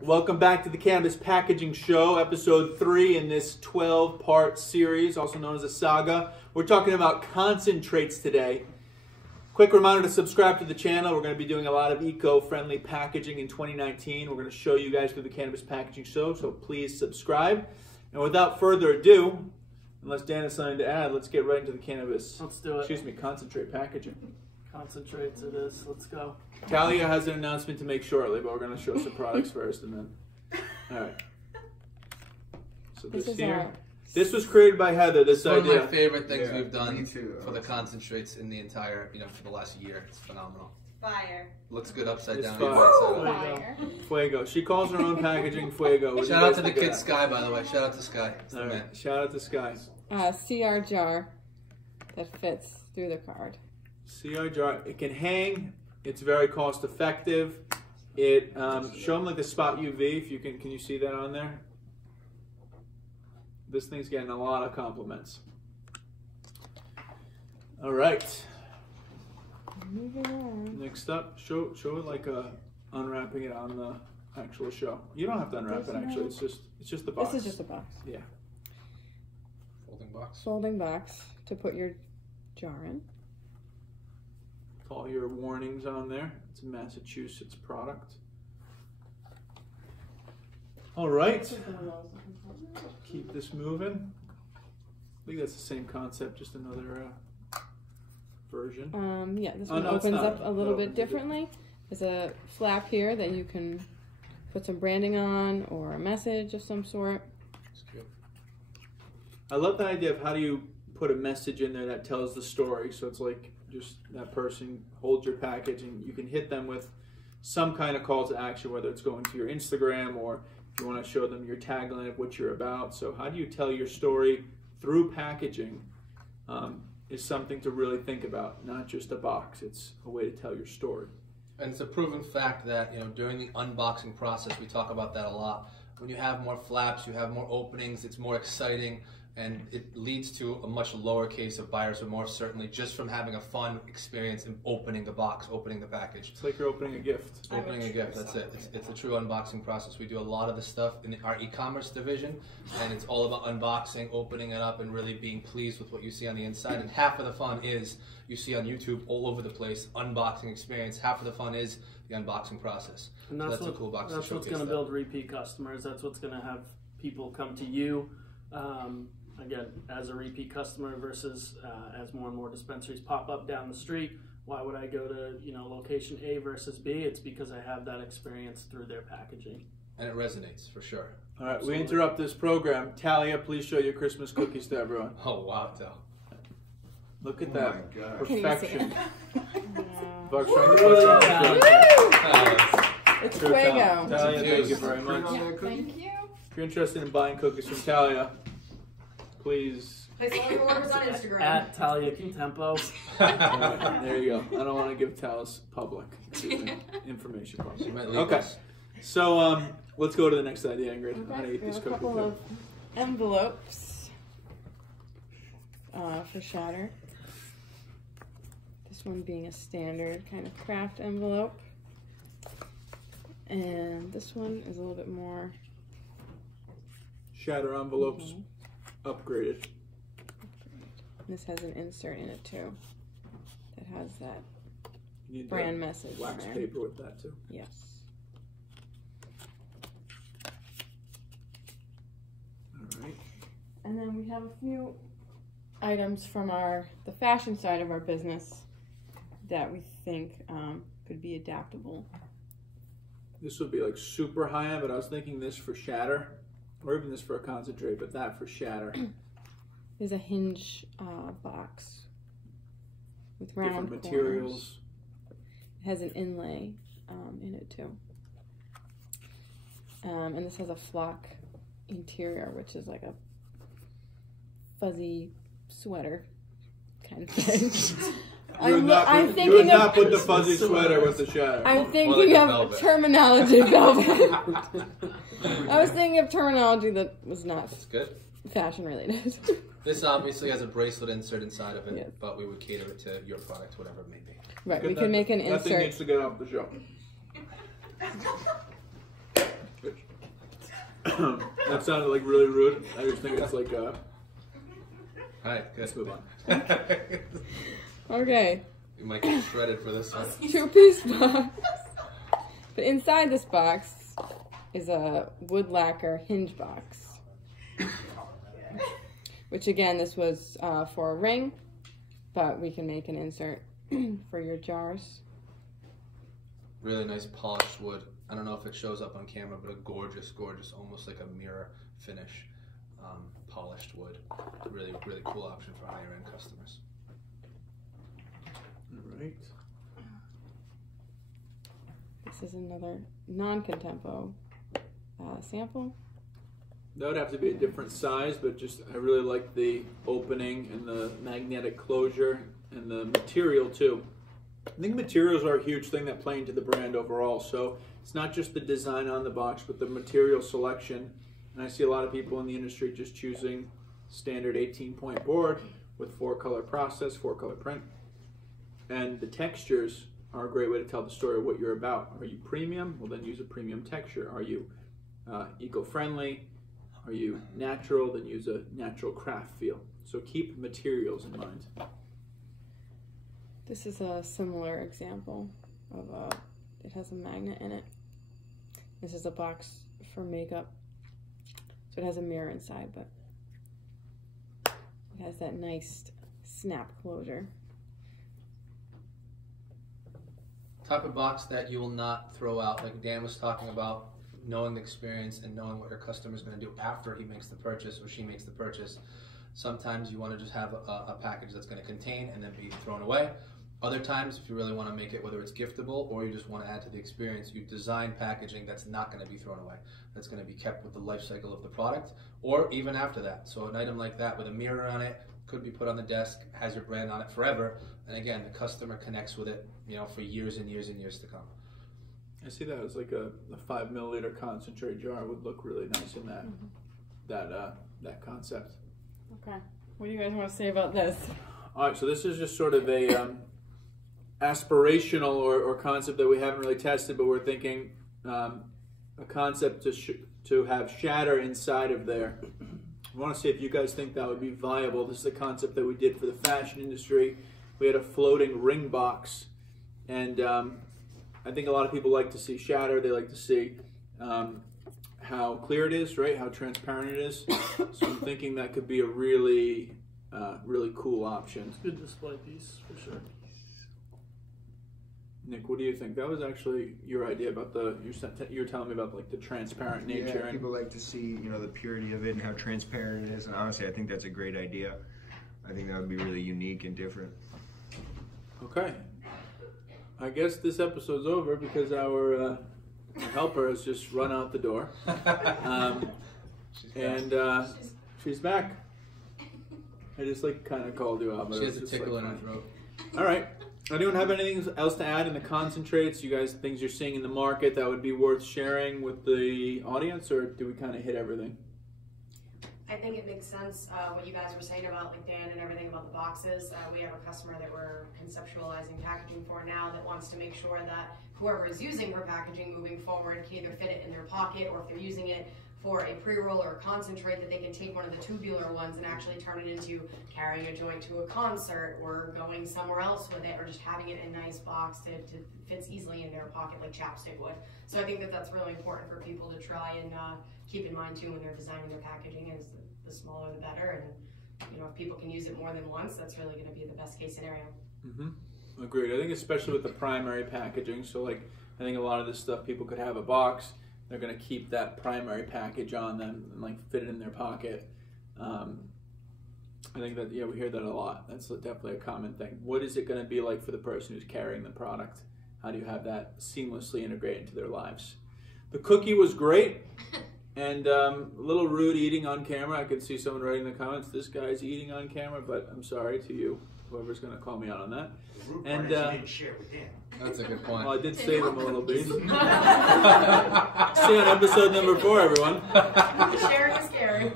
Welcome back to the Cannabis Packaging Show, episode 3 in this 12-part series, also known as a saga. We're talking about concentrates today. Quick reminder to subscribe to the channel. We're going to be doing a lot of eco-friendly packaging in 2019. We're going to show you guys through the Cannabis Packaging Show, so please subscribe. And without further ado, unless Dan has something to add, let's get right into the cannabis. Let's do it. Excuse me, concentrate packaging. Concentrates it is. Let's go. Talia has an announcement to make shortly, but we're going to show some products first and then. All right. So this here. This was created by Heather. This One idea. of my favorite things we've done for the concentrates in the entire, for the last year. It's phenomenal. Fire. Looks good upside It's down. Fire. Fuego. She calls her own packaging Fuego. Shout out to the kid Sky, by the way. Shout out to Sky. All right. Shout out to Sky. CR jar that fits through the card. CR jar. It can hang. It's very cost effective. It show them like the spot UV. If you can you see that on there? This thing's getting a lot of compliments. All right. Moving on. Next up, show it like unwrapping it on the actual show. You don't have to unwrap it actually. It's just the box. This is just a box. Yeah. Folding box. Folding box to put your jar in. All your warnings on there. It's a Massachusetts product. All right. Keep this moving. I think that's the same concept, just another version. Yeah, this one opens up a little bit differently. There's a flap here that you can put some branding on or a message of some sort. That's cute. I love the idea of how do you put a message in there that tells the story. So it's like just that person holds your package and you can hit them with some kind of call to action, whether it's going to your Instagram or if you want to show them your tagline of what you're about. So how do you tell your story through packaging is something to really think about, not just a box. It's a way to tell your story. And it's a proven fact that, during the unboxing process, we talk about that a lot. When you have more flaps, you have more openings, it's more exciting. And it leads to a much lower case of buyers remorse, certainly, just from having a fun experience in opening the box, opening the package. It's like you're opening a gift. Opening a gift, that's it. It's a true unboxing process. We do a lot of the stuff in our e-commerce division, and it's all about unboxing, opening it up, and really being pleased with what you see on the inside. And half of the fun is, you see on YouTube all over the place, unboxing experience. Half of the fun is the unboxing process. And that's, so that's a cool box to that's what's showcase going to that. build repeat customers. That's what's going to have people come to you. Again, as a repeat customer versus as more and more dispensaries pop up down the street. Why would I go to location A versus B? It's because I have that experience through their packaging. And it resonates, for sure. All right, Absolutely. we interrupt this program. Talia, please show your Christmas cookies to everyone. Oh, wow, Del. Look at Oh that my God. perfection. Yeah. Buck's trying to put some- It's True Fuego. talent. Talia, thank you very much. Thank you. If you're interested in buying cookies from Talia, please. Place all your orders on Instagram. At Talia Contempo. There you go. I don't want to give Talia's public information. She might leave Okay, us. so let's go to the next idea, Ingrid. How to Okay, eat we this have a cookie. couple of envelopes for shatter. This one being a standard kind of craft envelope. And this one is a little bit more Shatter envelopes upgraded. This has an insert in it too that has that You need brand the message wax in there. paper with that too. Yes. All right. And then we have a few items from the fashion side of our business that we think could be adaptable. This would be like super high end, but I was thinking this for shatter, or even this for a concentrate, but that for shatter. There's a hinge box with round Different corners. materials. It has an inlay in it too. And this has a flock interior, which is like a fuzzy sweater kind of thing. You would not I'm put- thinking you would of- not put the fuzzy sweater with the shatter. I'm More like thinking a of velvet. terminology velvet. I was thinking of terminology that was not That's good. fashion related. This obviously has a bracelet insert inside of it, Yes. but we would cater it to your product, whatever it may be. Right, Get we that- can make an That thing insert. needs to get off the show. That sounded like really rude. I just think it's like All right, let's move on. Okay. You might get shredded for this one. 2-piece box. But inside this box is a wood lacquer hinge box. Which again, this was for a ring, but we can make an insert for your jars. Really nice polished wood. I don't know if it shows up on camera, but a gorgeous, gorgeous, almost like a mirror finish, polished wood. Really, really cool option for higher end customers. All right. This is another non-contempo sample. That would have to be a different size, but just I really like the opening and the magnetic closure and the material too. I think materials are a huge thing that play into the brand overall. So it's not just the design on the box, but the material selection. And I see a lot of people in the industry just choosing standard 18-point board with 4-color process, 4-color print. And the textures are a great way to tell the story of what you're about. Are you premium? Well, then use a premium texture. Are you eco-friendly? Are you natural? Then use a natural craft feel. So keep materials in mind. This is a similar example of it has a magnet in it. This is a box for makeup. So it has a mirror inside, but it has that nice snap closure. Type of box that you will not throw out, like Dan was talking about, knowing the experience and knowing what your customer is going to do after he makes the purchase or she makes the purchase. Sometimes you want to just have a package that's going to contain and then be thrown away. Other times, if you really want to make it, whether it's giftable or you just want to add to the experience, you design packaging that's not going to be thrown away. That's going to be kept with the life cycle of the product or even after that. So an item like that with a mirror on it could be put on the desk, has your brand on it forever. And again, the customer connects with it, you know, for years and years and years to come. I see that as like a 5 milliliter concentrate jar would look really nice in that that concept. Okay. What do you guys want to say about this? All right, so this is just sort of a aspirational or concept that we haven't really tested, but we're thinking a concept to have shatter inside of there. I want to see if you guys think that would be viable. This is a concept that we did for the fashion industry. We had a floating ring box, and I think a lot of people like to see shatter. They like to see how clear it is, right? How transparent it is. So I'm thinking that could be a really, really cool option. It's a good display piece for sure. Nick, what do you think? That was actually your idea about you were telling me about like the transparent nature. Yeah, people like to see, you know, the purity of it and how transparent it is. And honestly, I think that's a great idea. I think that would be really unique and different. Okay. I guess this episode's over because our helper has just run out the door. She's back. I just like kind of called you out. But She has a tickle in her throat. All right. Anyone have anything else to add in the concentrates? You guys, things you're seeing in the market that would be worth sharing with the audience, or do we kind of hit everything? I think it makes sense what you guys were saying about like Dan and everything about the boxes. We have a customer that we're conceptualizing packaging for now that wants to make sure that whoever is using our packaging moving forward can either fit it in their pocket, or if they're using it for a pre-roll or a concentrate, that they can take one of the tubular ones and actually turn it into carrying a joint to a concert or going somewhere else with it, or just having it in a nice box to fits easily in their pocket like chapstick would. So I think that that's really important for people to try and keep in mind too when they're designing their packaging, is the smaller the better, and you know, if people can use it more than once, that's really going to be the best case scenario. Mm-hmm. Agreed. I think especially with the primary packaging, so like I think a lot of this stuff people could have a box, they're going to keep that primary package on them and like fit it in their pocket. I think that, yeah, we hear that a lot. That's definitely a common thing. What is it going to be like for the person who's carrying the product? How do you have that seamlessly integrate into their lives? The cookie was great, and a little rude eating on camera. I could see someone writing in the comments, this guy's eating on camera, but I'm sorry to you, whoever's going to call me out on that. And didn't share with Dan. That's a good point. Well, I did save them a little bit. See you on episode number 4, everyone. Sharing is scary.